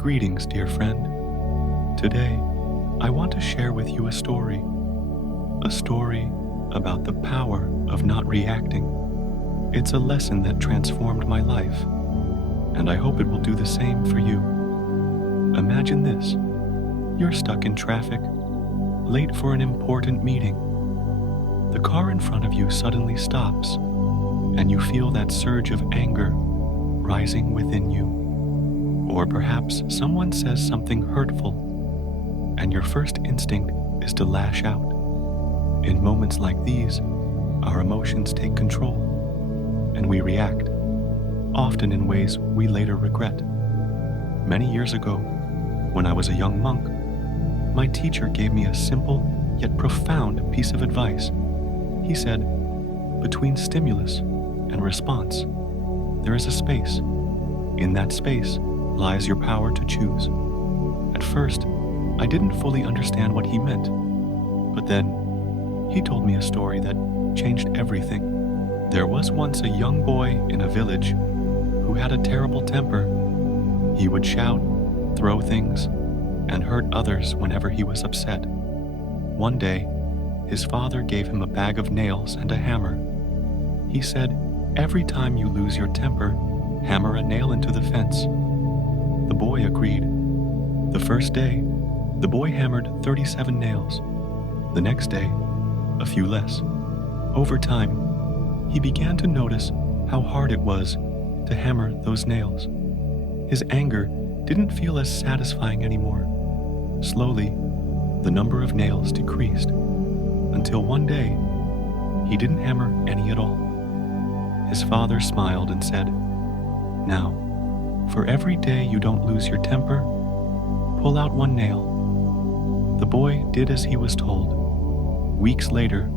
Greetings, dear friend. Today, I want to share with you a story about the power of not reacting. It's a lesson that transformed my life, and I hope it will do the same for you. Imagine this. You're stuck in traffic, late for an important meeting. The car in front of you suddenly stops, and you feel that surge of anger rising within you. Or perhaps someone says something hurtful, and your first instinct is to lash out. In moments like these, our emotions take control, and we react, often in ways we later regret. Many years ago, when I was a young monk, my teacher gave me a simple yet profound piece of advice. He said, between stimulus and response, there is a space. In that space lies your power to choose. At first, I didn't fully understand what he meant, but then he told me a story that changed everything. There was once a young boy in a village who had a terrible temper. He would shout, throw things, and hurt others whenever he was upset. One day, his father gave him a bag of nails and a hammer. He said, every time you lose your temper, hammer a nail into the fence. The boy agreed. The first day, the boy hammered 37 nails. The next day, a few less. Over time, he began to notice how hard it was to hammer those nails. His anger didn't feel as satisfying anymore. Slowly, the number of nails decreased, until one day, he didn't hammer any at all. His father smiled and said, now, for every day you don't lose your temper, pull out one nail. The boy did as he was told. Weeks later,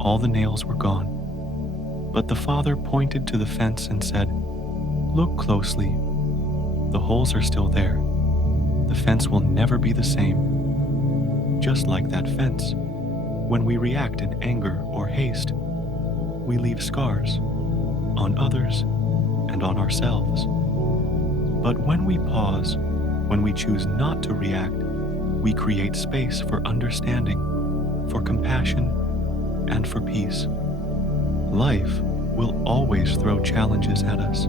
all the nails were gone. But the father pointed to the fence and said, look closely. The holes are still there. The fence will never be the same. Just like that fence, when we react in anger or haste, we leave scars on others and on ourselves. But when we pause, when we choose not to react, we create space for understanding, for compassion, and for peace. Life will always throw challenges at us.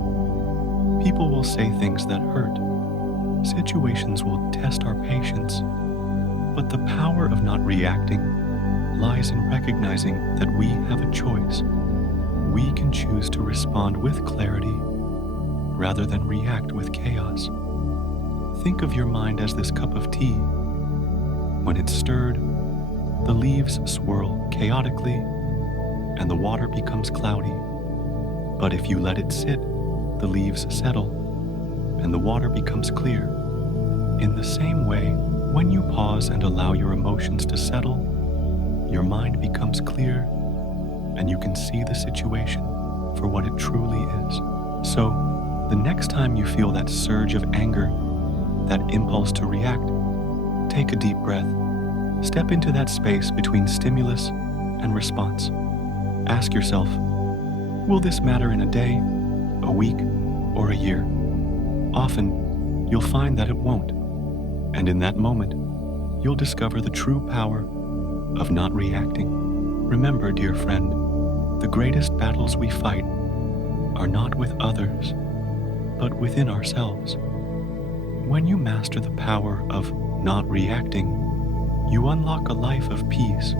People will say things that hurt. Situations will test our patience. But the power of not reacting lies in recognizing that we have a choice. We can choose to respond with clarity rather than react with chaos. Think of your mind as this cup of tea. When it's stirred, the leaves swirl chaotically and the water becomes cloudy. But if you let it sit, the leaves settle and the water becomes clear. In the same way, when you pause and allow your emotions to settle, your mind becomes clear and you can see the situation for what it truly is. So, the next time you feel that surge of anger, that impulse to react, take a deep breath. Step into that space between stimulus and response. Ask yourself, will this matter in a day, a week, or a year? Often, you'll find that it won't. And in that moment, you'll discover the true power of not reacting. Remember, dear friend, the greatest battles we fight are not with others, but within ourselves. When you master the power of not reacting, you unlock a life of peace,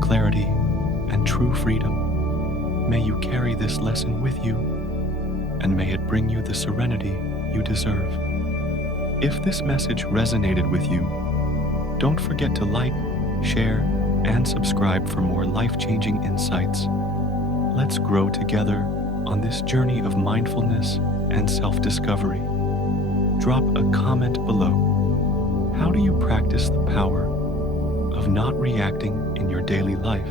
clarity, and true freedom. May you carry this lesson with you, and may it bring you the serenity you deserve. If this message resonated with you, don't forget to like, share, and subscribe for more life-changing insights. Let's grow together on this journey of mindfulness and self-discovery. Drop a comment below. How do you practice the power of not reacting in your daily life?